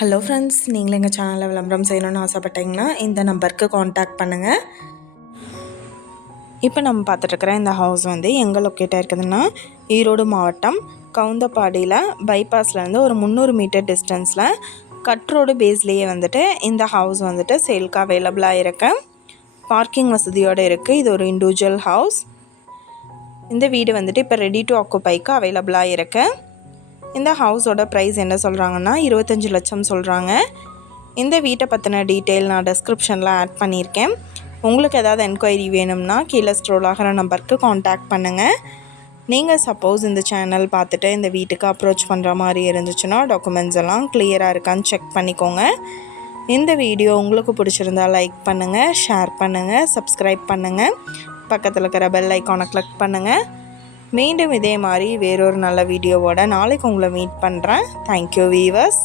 Hello friends, நீங்களும் எங்கள் சேனலில் விளம்பரம் செய்யணும்னு ஆசைப்பட்டீங்கன்னா இந்த நம்பருக்கு காண்டாக்ட் பண்ணுங்கள். இப்போ நம்ம பார்த்துட்ருக்குற இந்த ஹவுஸ் வந்து எங்கே லொக்கேட்டாக இருக்குதுன்னா, ஈரோடு மாவட்டம் கவுந்தப்பாடியில் பைபாஸ்லேருந்து ஒரு 300 மீட்டர் டிஸ்டன்ஸில் கட் ரோடு பேஸ்லேயே வந்துட்டு இந்த ஹவுஸ் வந்துட்டு சேல்க்கு அவைலபிளாக இருக்கு. பார்க்கிங் வசதியோடு இருக்குது. இது ஒரு இண்டிவிஜுவல் ஹவுஸ். இந்த வீடு வந்துட்டு இப்போ ரெடி டு ஆக்குபைக்கு அவைலபிளாக இருக்குது. இந்த ஹவுஸோட ப்ரைஸ் என்ன சொல்கிறாங்கன்னா 25 லட்சம் சொல்கிறாங்க. இந்த வீட்டை பற்றின டீட்டெயில் நான் டிஸ்கிரிப்ஷனில் ஆட் பண்ணியிருக்கேன். உங்களுக்கு ஏதாவது என்கொயரி வேணும்னா கீழே ஸ்க்ரோல் ஆகிற நம்பருக்கு காண்டாக்ட் பண்ணுங்கள். நீங்கள் சப்போஸ் இந்த சேனல் பார்த்துட்டு இந்த வீட்டுக்கு அப்ரோச் பண்ணுற மாதிரி இருந்துச்சுன்னா டாக்குமெண்ட்ஸ் எல்லாம் கிளியராக இருக்கான்னு செக் பண்ணிக்கோங்க. இந்த வீடியோ உங்களுக்கு பிடிச்சிருந்தால் லைக் பண்ணுங்கள், ஷேர் பண்ணுங்கள், சப்ஸ்கிரைப் பண்ணுங்கள், பக்கத்தில் இருக்கிற பெல் ஐக்கானை கிளிக் பண்ணுங்கள். மீண்டும் இதே மாதிரி வேறொரு நல்ல வீடியோவோட நாளைக்கு உங்களை மீட் பண்ணுறேன். Thank you viewers.